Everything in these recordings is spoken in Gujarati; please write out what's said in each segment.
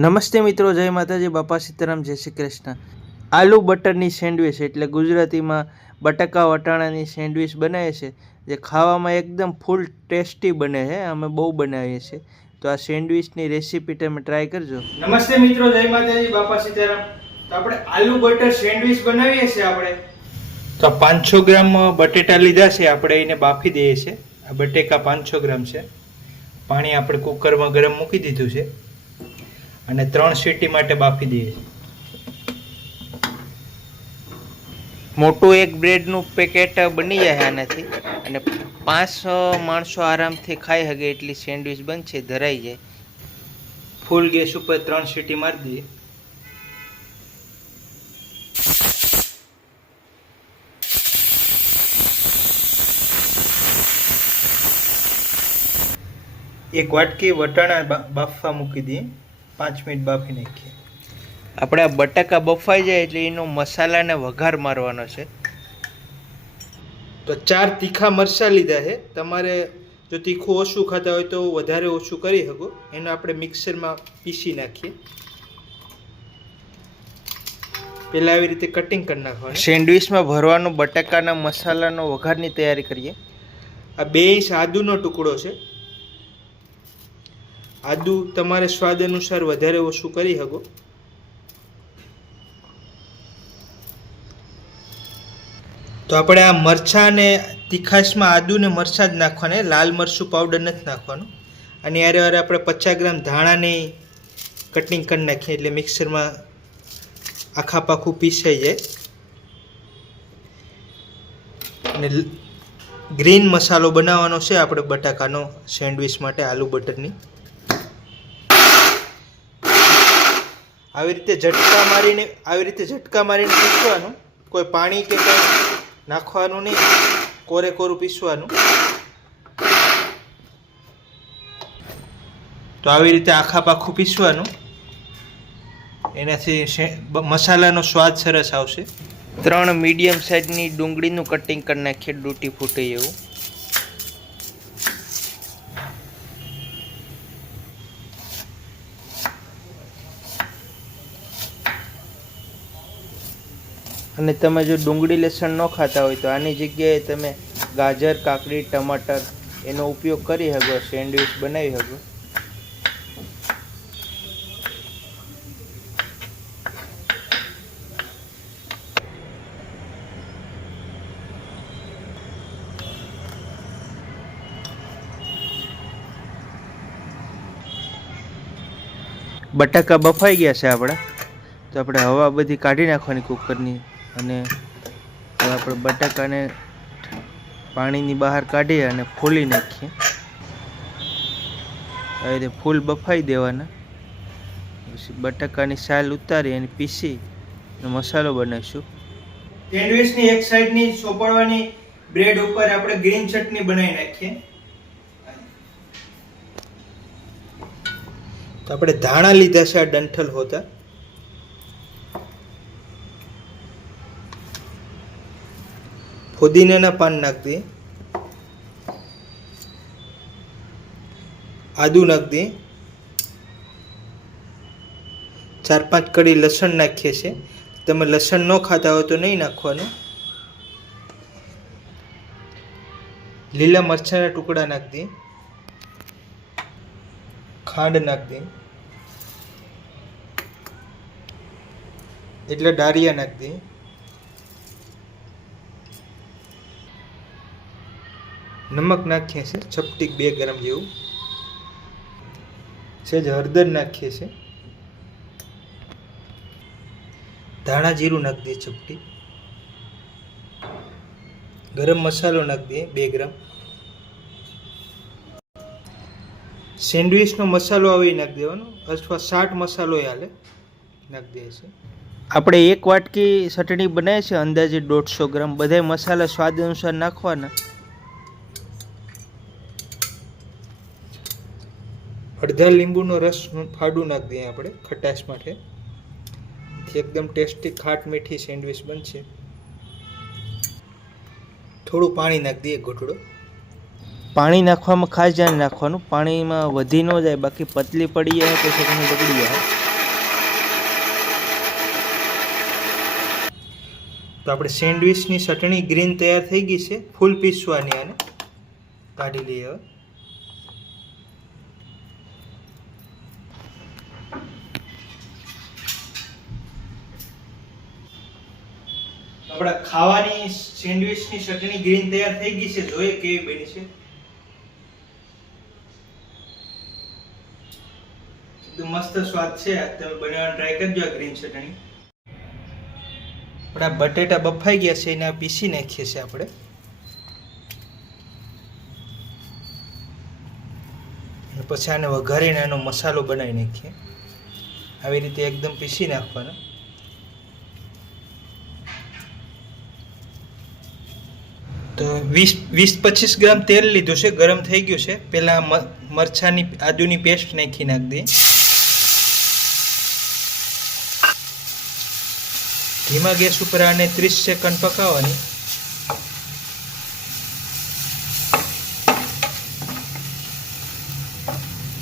નમસ્તે મિત્રો, જય માતાજી, બાપા સીતારામ, જય શ્રી કૃષ્ણ. આલુ બટરની સેન્ડવિચ એટલે ગુજરાતીમાં બટાકા વટાણાની સેન્ડવિચ બનાવીએ છે જે ખાવામાં એકદમ ફૂલ ટેસ્ટી બને છે, અમે બહુ બનાવીએ છીએ. તો આ સેન્ડવિચની રેસીપી તમે ટ્રાય કરજો. નમસ્તે મિત્રો, જય માતાજી, બાપા સીતારામ. તો આપણે આલુ બટર સેન્ડવિચ બનાવીએ છીએ આપણે. તો પાંચસો ગ્રામ બટેટા લીધા છે, આપણે એને બાફી દઈએ છીએ. આ બટેકા પાંચસો ગ્રામ છે. પાણી આપણે કુકરમાં ગરમ મૂકી દીધું છે. અને ત્રણ સીટી માટે બાફી દઈએ મોટું એક બ્રેડનું પેકેટ બની જાય આનાથી અને પાંચ માણસો આરામથી ખાઈ શકે એટલી સેન્ડવિચ બનશે ધરાઈ જાય. ફૂલ ગેસ ઉપર ત્રણ સીટી મારી દઈએ. એક વાટકી વટાણા બા- બાફવા મૂકી દઈએ. પાંચ મિનિટ બાફી નાખીએ. આપણે આ બટાકા બફાઈ જાય એટલે એનો મસાલાને વઘાર મારવાનો છે. તો ચાર તીખા મરચાં લીધા છે. તમારે જો તીખું ઓછું ખાતા હોય તો વધારે ઓછું કરી શકો. એને આપણે મિક્સરમાં પીસી નાખીએ. પહેલાં આવી રીતે કટિંગ કરી નાખવાનું. સેન્ડવિચમાં ભરવાનો બટાકાના મસાલાનો વઘારની તૈયારી કરીએ. આ બે ઇંચ આદુનો ટુકડો છે. આદુ તમારે સ્વાદ અનુસાર વધારે ઓછું કરી શકો. તો આપણે આ મરચાં તીખાશમાં આદુ ને મરચાં જ નાખવાને લાલ મરચું પાવડર નથી નાખવાનું. અને યારે યારે આપણે પચાસ ગ્રામ ધાણાની કટિંગ કરી નાખીએ, એટલે મિક્સરમાં આખા પાખું પીસાઈ જાય. અને ગ્રીન મસાલો બનાવવાનો છે, આપણે બટાકાનો સેન્ડવિચ માટે આલુ બટરની. આવી રીતે ઝટકા મારીને, આવી રીતે ઝટકા મારીને પીસવાનું. કોઈ પાણી કે કંઈ નાખવાનું નહીં. કોરે કોરું પીસવાનું. તો આવી રીતે આખા પાખું પીસવાનું. એનાથી મસાલાનો સ્વાદ સરસ આવશે. ત્રણ મીડિયમ સાઇઝની ડુંગળીનું કટિંગ કરી નાખીએ ડૂટી ફૂટે એવું. અને તમે જો ડુંગળી લસણ ન ખાતા હોય તો આની જગ્યાએ તમે ગાજર, કાકડી, ટમાટર એનો ઉપયોગ કરી શકો, સેન્ડવિચ બનાવી શકો. બટાકા બફાઈ ગયા છે આપણા. તો આપણે હવા બધી કાઢી નાખવાની કુકરની અને હવે આપણે બટાકાને પાણીની બહાર કાઢીએ અને ફૂલી નાખીએ. આવી રીતે ફૂલ બફાઈ દેવાના. પછી બટાકાની સાલ ઉતારી અને પીસી મસાલો બનાવીશું. સેન્ડવિચની એક સાઈડની સોપડવાની બ્રેડ ઉપર આપણે ગ્રીન ચટણી બનાવી નાખીએ. તો આપણે ધાણા લીધા છે આ ડંઠલ હોતા. ફુદીનાના પાન નાખ દે આદુ નાખ દે ચાર પાંચ કડી લસણ નાખીએ છીએ. તમે લસણ ન ખાતા હોય તો નહીં નાખવાનું. લીલા મરચાંના ટુકડા નાખ દે ખાંડ નાખ દઈએ એટલે ડારિયા નાખ નમક નાખીએ છીએ ચપટી બે ગ્રામ જેવું. સહેજ હળદર નાખીએ છીએ. ધાણા જીરું નાખી દઈએ ચપટી ગરમ મસાલો નાખી દઈએ બે ગ્રામ. સેન્ડવિચનો મસાલો આવી નાખી દેવાનો, અથવા સાઠ મસાલો એ હાલે, નાખી દઈએ છે આપણે એક વાટકી ચટણી બનાવીએ છીએ, અંદાજે દોઢસો ગ્રામ. બધા મસાલા સ્વાદ અનુસાર નાખવાના. અડધા લીંબુનો રસ ફાડું નાખી દઈએ આપણે ખટાશ માટે. એકદમ ટેસ્ટી ખાટ મીઠી સેન્ડવિચ બનશે. થોડું પાણી નાખી દઈએ ઘૂંટડો પાણી નાખવામાં ખાસ ધ્યાન નાખવાનું પાણીમાં વધી ન જાય બાકી પતલી પડી જાય તો શરીરને બગડી જાય. તો આપણે સેન્ડવિચની ચટણી ગ્રીન તૈયાર થઈ ગઈ છે. ફૂલ પીસવાની આને. કાઢી લઈએ હવે. આપણા ખાવાની સેન્ડવિચની ચટણી ગ્રીન તૈયાર થઈ ગઈ છે. જોઈએ કેવી બની છે. મસ્ત સ્વાદ છે. તમે બનાવવાનો ટ્રાય કરજો ગ્રીન ચટણી. આપણા બટેટા બફાઈ ગયા છે, એને પીસી નાખીએ છીએ આપણે. પછી આને વઘારીને એનો મસાલો બનાવી નાખીએ. આવી રીતે એકદમ પીસી નાખવાનો. તો વીસ વીસ પચીસ ગ્રામ તેલ લીધું છે, ગરમ થઈ ગયું છે. પહેલાં મરચાંની, આદુની પેસ્ટ નાખી નાખ દઈએ ધીમા ગેસ ઉપર આને ત્રીસ સેકન્ડ પકાવવાની.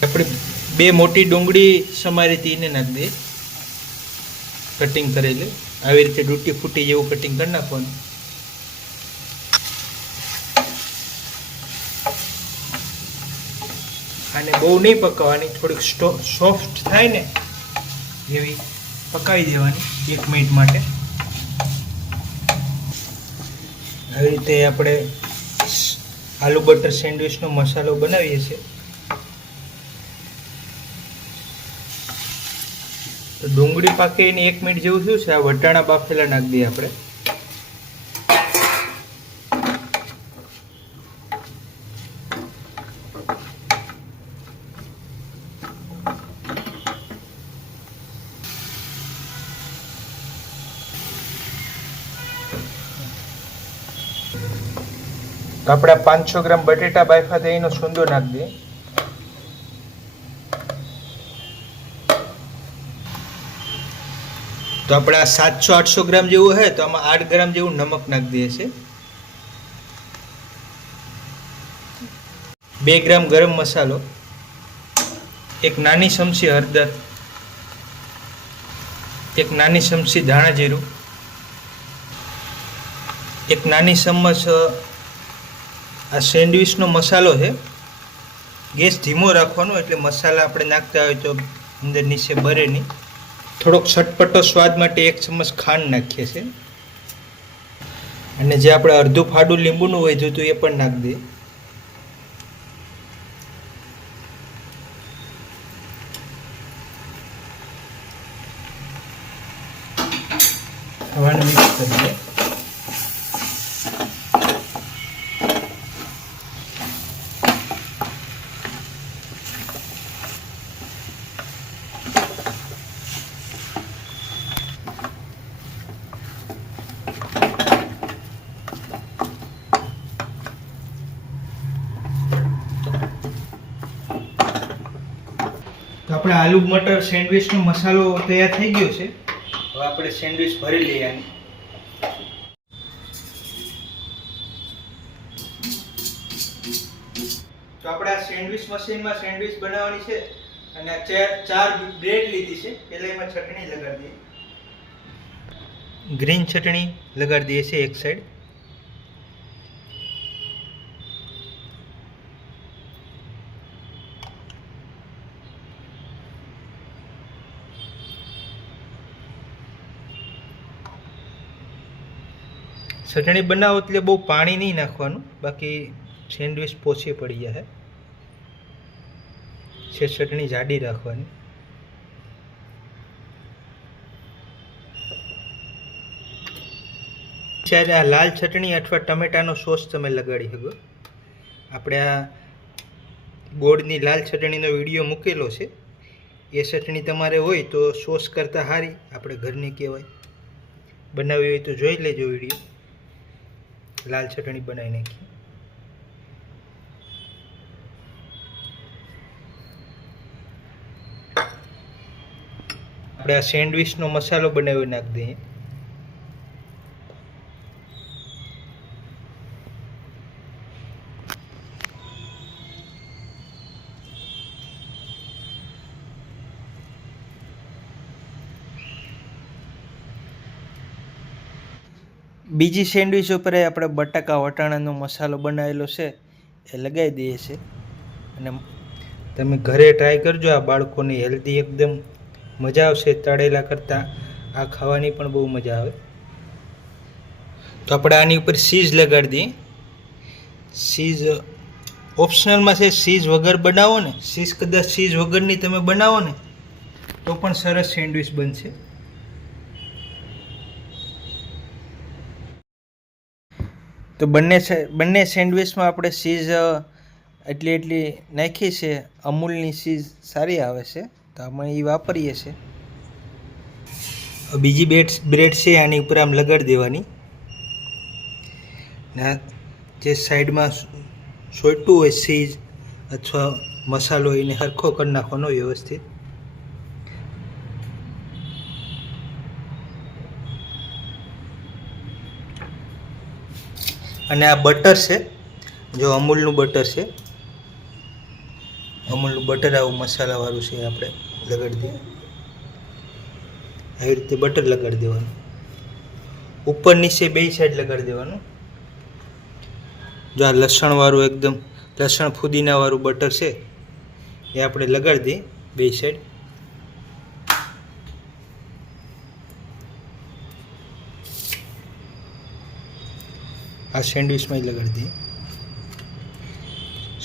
આપણે બે મોટી ડુંગળી સમારી તીને નાખી દઈએ કટિંગ કરેલી. આવી રીતે ડૂટી ફૂટી જેવું કટિંગ કરી નાખવાનું. આને બહુ નહીં પકાવવાની થોડીક સોફ્ટ થાય ને, એવી પકાવી દેવાની એક મિનિટ માટે. આવી રીતે આપણે આલુ બટર સેન્ડવિચનો મસાલો બનાવીએ છીએ. તો ડુંગળી એની એક મિનિટ જેવું શું છે, આ વટાણા બાફેલા નાખી દઈએ આપણે. તો પાંચસો ગ્રામ બટેટા બાફા દઈ એનો સુંદો નાખી દઈએ તો આપણે આ સાતસો, આઠસો ગ્રામ જેવું હોય તો આમાં આઠ ગ્રામ જેવું નમક નાખી દઈએ છે બે ગ્રામ ગરમ મસાલો, એક નાની ચમચી હળદર, એક નાની ચમચી ધાણા જીરું, એક નાની ચમચ આ સેન્ડવિચનો મસાલો છે. ગેસ ધીમો રાખવાનો, એટલે મસાલા આપણે નાખતા હોય તો અંદર નીચે બરે નહીં. થોડોક ચટપટો સ્વાદ માટે એક ચમચ ખાંડ નાખીએ છીએ. અને જે આપણે અડધું ફાડું લીંબુનું વધ્યું હતું એ પણ નાખી દઈએ હવાને મિક્સ કરી દઈએ તો આપણે આલુ મટર સેન્ડવિચનો મસાલો તૈયાર થઈ ગયો છે. હવે આપણે સેન્ડવિચ ભરી લઈએ આની. તો આપણે આ સેન્ડવિચ મશીનમાં સેન્ડવિચ બનાવવાની છે અને આ ચાર ચાર બ્રેડ લીધી છે. પહેલા એમાં ચટણી લગાડી દઈએ. ગ્રીન ચટણી લગાડી દઈએ છીએ એક સાઈડ ચટણી બનાવો એટલે બહુ પાણી નહીં નાખવાનું. બાકી સેન્ડવિચ પોચી પડી જશે છે ચટણી જાડી રાખવાની. જ્યારે આ લાલ ચટણી અથવા ટમેટાનો સોસ તમે લગાડી શકો. આપણે આ ગોળની લાલ ચટણીનો વીડિયો મૂકેલો છે. એ ચટણી તમારે હોય તો સોસ કરતાં સારી, આપણે ઘરની કહેવાય. બનાવી હોય તો જોઈ લેજો વીડિયો. લાલ ચટણી બનાવી નાખી. આપણે આ સેન્ડવિચનો મસાલો બનાવી નાખી દઈએ. બીજી સેન્ડવિચ ઉપર આપણે બટાકા, વટાણાનો મસાલો બનાવેલો છે, એ લગાવી દઈએ છીએ. અને તમે ઘરે ટ્રાય કરજો, આ બાળકોની હેલ્ધી એકદમ મજા આવશે, તળેલા કરતાં. આ ખાવાની પણ બહુ મજા આવે. તો આપણે આની ઉપર સીઝ લગાડી દઈએ. સીઝ ઓપ્શનલમાં છે સીઝ વગર બનાવો ને સીઝ કદાચ સીઝ વગરની તમે બનાવો ને, તો પણ સરસ સેન્ડવિચ બનશે. તો બંને બંને સેન્ડવિચમાં આપણે સીઝ એટલી એટલી નાખી છે. અમૂલની સીઝ સારી આવે છે. તો આપણે એ વાપરીએ છીએ બીજી બેટ, બ્રેડ છે, આની ઉપર આમ લગાડી દેવાની. ને જે સાઈડમાં સોટું હોય સીઝ અથવા મસાલો એને સરખો કરી નાખવાનો વ્યવસ્થિત. અને આ બટર છે. જો અમૂલનું બટર છે. અમૂલનું બટર આવું મસાલાવાળું છે આપણે લગાડી દઈએ. આવી રીતે બટર લગાડી દેવાનું. ઉપર નીચે બે સાઈડ લગાડી દેવાનું. જો આ લસણવાળું એકદમ, લસણ ફુદીનાવાળું બટર છે, એ આપણે લગાડી દઈએ બે સાઈડ આ સેન્ડવિચમાં જ લગાડી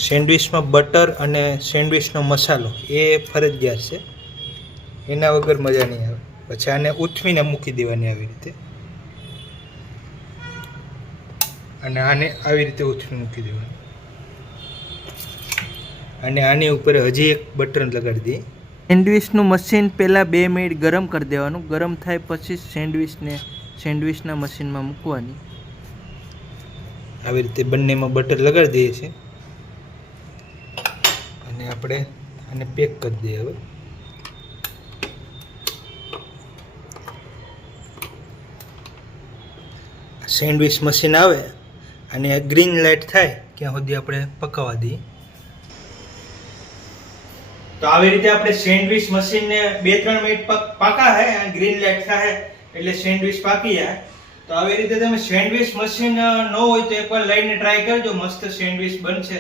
સેન્ડવિચમાં બટર અને સેન્ડવિચનો મસાલો, એ ફરજિયાત છે. એના વગર મજા નહીં આવે. પછી આને ઉથમીને મૂકી દેવાની આવી રીતે. અને આને આવી રીતે ઉથમી મૂકી દેવાનું. અને આની ઉપર હજી એક બટન લગાડી દઈએ. સેન્ડવિચનું મશીન પહેલાં બે મિનિટ ગરમ કરી દેવાનું. ગરમ થાય પછી સેન્ડવિચને, સેન્ડવિચના મશીનમાં મૂકવાની. આવી રીતે બંનેમાં બટર લગાડી દઈએ છીએ. અને આપણે આને પેક કરી દઈએ હવે. સેન્ડવિચ મશીન આવે અને ગ્રીન લાઇટ થાય ત્યાં સુધી આપણે પકાવવા દઈએ. તો આવી રીતે આપણે સેન્ડવિચ મશીનને બે ત્રણ મિનિટ પાકા હે ગ્રીન લાઇટ થાય એટલે સેન્ડવિચ પાકી જાય. તો આવી રીતે તમે સેન્ડવિચ મશીન ન હોય તો એકવાર લઈને ટ્રાય કરજો. મસ્ત સેન્ડવિચ બનશે.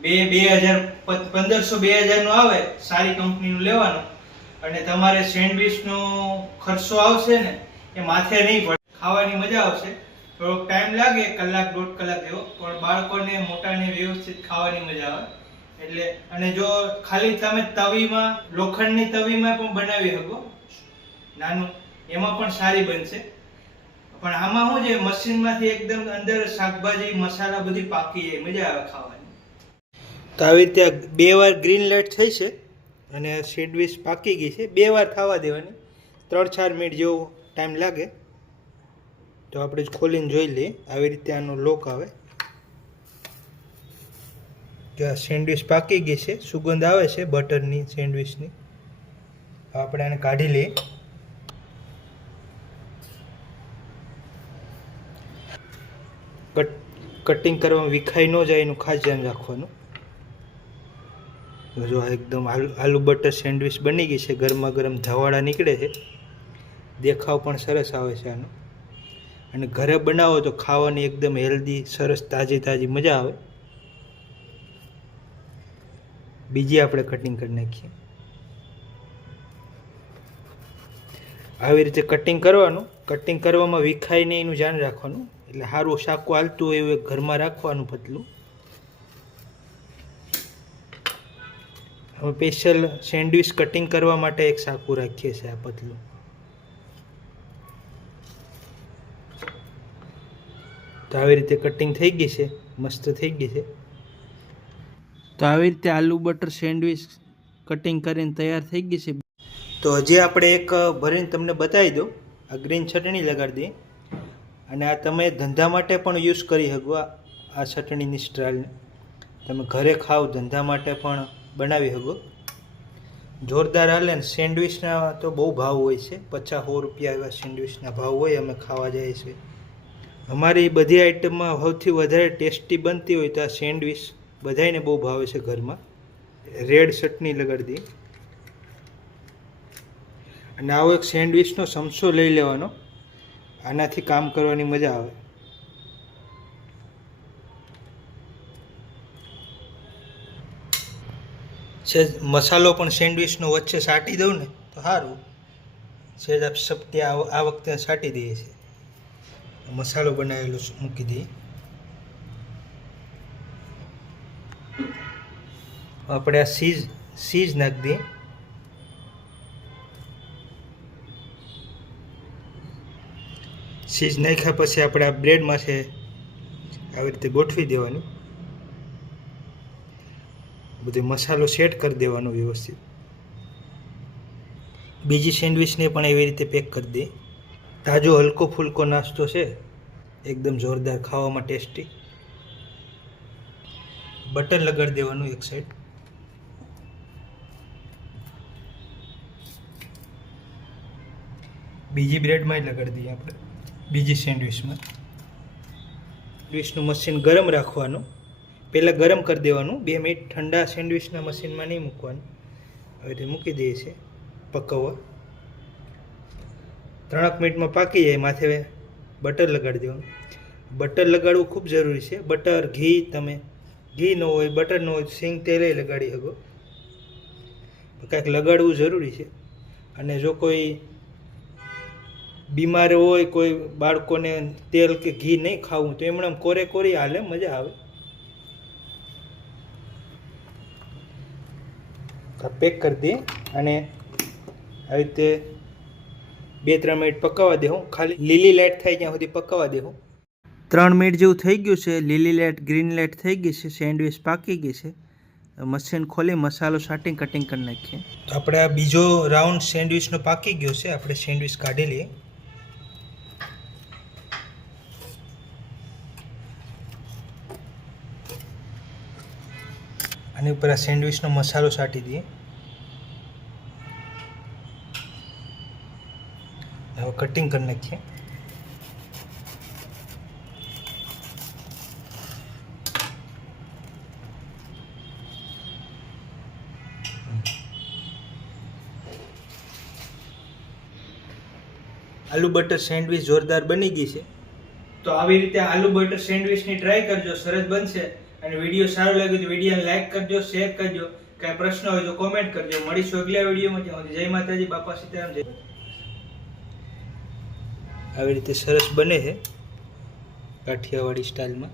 બે બે હજાર પંદરસો બે હજારનું આવે, સારી કંપનીનું લેવાનું. અને તમારે સેન્ડવિચનો ખર્ચો આવશે ને, એ માથે નહીં પડે. ખાવાની મજા આવશે. થોડોક ટાઈમ લાગે કલાક, દોઢ કલાક જેવો. પણ બાળકોને, મોટાને વ્યવસ્થિત ખાવાની મજા આવે. એટલે, અને જો ખાલી તમે તવીમાં, લોખંડની તવીમાં પણ બનાવી શકો. નાનું, એમાં પણ સારી બનશે. પણ આમાં શું છે, મશીનમાંથી એકદમ અંદર શાકભાજી, મસાલા બધી પાકી જાય, મજા આવે ખાવાની. તો આવી રીતે બે વાર ગ્રીન લાઇટ થઈ છે અને સેન્ડવિચ પાકી ગઈ છે. બે વાર ખાવા દેવાની. ત્રણ ચાર મિનિટ જેવો ટાઈમ લાગે. તો આપણે ખોલીને જોઈ લઈએ. આવી રીતે આનો લોક આવે. જો આ સેન્ડવિચ પાકી ગઈ છે, સુગંધ આવે છે બટરની સેન્ડવિચની આપણે આને કાઢી લઈએ. કટિંગ કરવામાં વિખાઈ ન જાય એનું ખાસ ધ્યાન રાખવાનું. જો આ એકદમ આલુ આલુ બટર સેન્ડવિચ બની ગઈ છે, ગરમા ગરમ ધવાડા નીકળે છે. દેખાવ પણ સરસ આવે છે આનો. અને ઘરે બનાવો તો ખાવાની એકદમ હેલ્ધી સરસ, તાજી તાજી મજા આવે. બીજી આપણે કટિંગ કરી નાખીએ. આવી રીતે કટિંગ કરવાનું. કટિંગ કરવામાં વિખાય નહીં એનું ધ્યાન રાખવાનું. એટલે સારું શાકું હાલતું હોય એવું ઘરમાં રાખવાનું પતલું. હવે સ્પેશિયલ સેન્ડવિચ કટિંગ કરવા માટે એક સાકું રાખીએ છીએ આ પતલું. તો આવી રીતે કટિંગ થઈ ગઈ છે, મસ્ત થઈ ગઈ છે. તો આવી રીતે આલુ બટર સેન્ડવિચ કટિંગ કરીને તૈયાર થઈ ગઈ છે. તો હજી આપણે એક ભરીને તમને બતાવી દઉં. આ ગ્રીન ચટણી લગાડી દઈએ. અને આ તમે ધંધા માટે પણ યુઝ કરી શકો. આ ચટણીની સ્ટાઇલને તમે ઘરે ખાવ ધંધા માટે પણ બનાવી શકો. જોરદાર હાલે ને સેન્ડવિચના તો બહુ ભાવ હોય છે. પચાસ સો રૂપિયા એવા સેન્ડવિચના ભાવ હોય, અમે ખાવા જઈએ છીએ. અમારી બધી આઈટમમાં સૌથી વધારે ટેસ્ટી બનતી હોય તો આ સેન્ડવિચ બધાયને બહુ ભાવે છે ઘરમાં. રેડ ચટણી લગાડી અને આવો એક સેન્ડવિચનો સમસો લઈ લેવાનો. આનાથી કામ કરવાની મજા આવે. છે મસાલો પણ સેન્ડવિચનો વચ્ચે સાટી દઉં ને, તો સારું સેજ આપ સપ્તે આ વખતે સાટી દઈએ છીએ. મસાલો બનાવેલો મૂકી દઈએ. આપણે આ સીઝ સીઝ નાખી દઈએ. સીઝ નાખ્યા પછી આપણે આ બ્રેડમાં છે આવી રીતે ગોઠવી દેવાનું. બધો મસાલો સેટ કરી દેવાનો વ્યવસ્થિત. બીજી સેન્ડવિચને પણ એવી રીતે પેક કરી દે. તાજો હલકો ફૂલકો નાસ્તો છે. એકદમ જોરદાર, ખાવામાં ટેસ્ટી. બટર લગાડી દેવાનું એક સાઈડ બીજી બ્રેડમાં લગાડી દઈએ આપણે. બીજી સેન્ડવિચમાં. સેન્ડવિચનું મશીન ગરમ રાખવાનું. પહેલાં ગરમ કરી દેવાનું. બે મિનિટ ઠંડા સેન્ડવિચના મશીનમાં નહીં મૂકવાનું. હવે તે મૂકી દઈએ છીએ. પકવવા. ત્રણેક મિનિટમાં પાકી જાય. માથે બટર લગાડી દેવાનું. બટર લગાડવું ખૂબ જરૂરી છે. બટર, ઘી તમે, ઘી ન હોય, બટર ન હોય સિંગ તેલે લગાડી શકો. કાંઈક લગાડવું જરૂરી છે. અને જો કોઈ બીમાર હોય, કોઈ બાળકોને તેલ કે ઘી નહીં ખાવું, તો એમણે કોરે કોરી હાલે, મજા આવે. પેક કરી દઈએ અને આવી રીતે બે ત્રણ મિનિટ પકાવવા દેવું ખાલી લીલી લાઇટ થાય ત્યાં સુધી પકાવવા દેવું ત્રણ મિનિટ જેવું થઈ ગયું છે, લીલી લાઇટ ગ્રીન લાઇટ થઈ ગઈ છે, સેન્ડવિચ પાકી ગઈ છે. મશીન ખોલી, મસાલો સાટી કટિંગ કરી નાખીએ. તો આપણે આ બીજો રાઉન્ડ સેન્ડવિચનો પાકી ગયો છે, આપણે સેન્ડવિચ કાઢી લઈએ. આની ઉપર આ સેન્ડવિચનો મસાલો છાંટી દઈએ. હવે કટિંગ કરી નાખીએ. આલુ બટર સેન્ડવિચ જોરદાર બની ગઈ છે. તો આવી રીતે આલુ બટર સેન્ડવિચની ટ્રાય કરજો, સરસ બનશે. અને વીડિયો સારો લાગ્યો તો વિડીયોને લાઈક કરજો શેર કરજો, કાંઈ પ્રશ્ન હોય તો કોમેન્ટ કરજો. મળીશું અગલા વિડીયોમાં ત્યાં જય માતાજી, બાપા સીતારામ, જય આવી રીતે સરસ બને છે કાઠિયાવાડી સ્ટાઇલમાં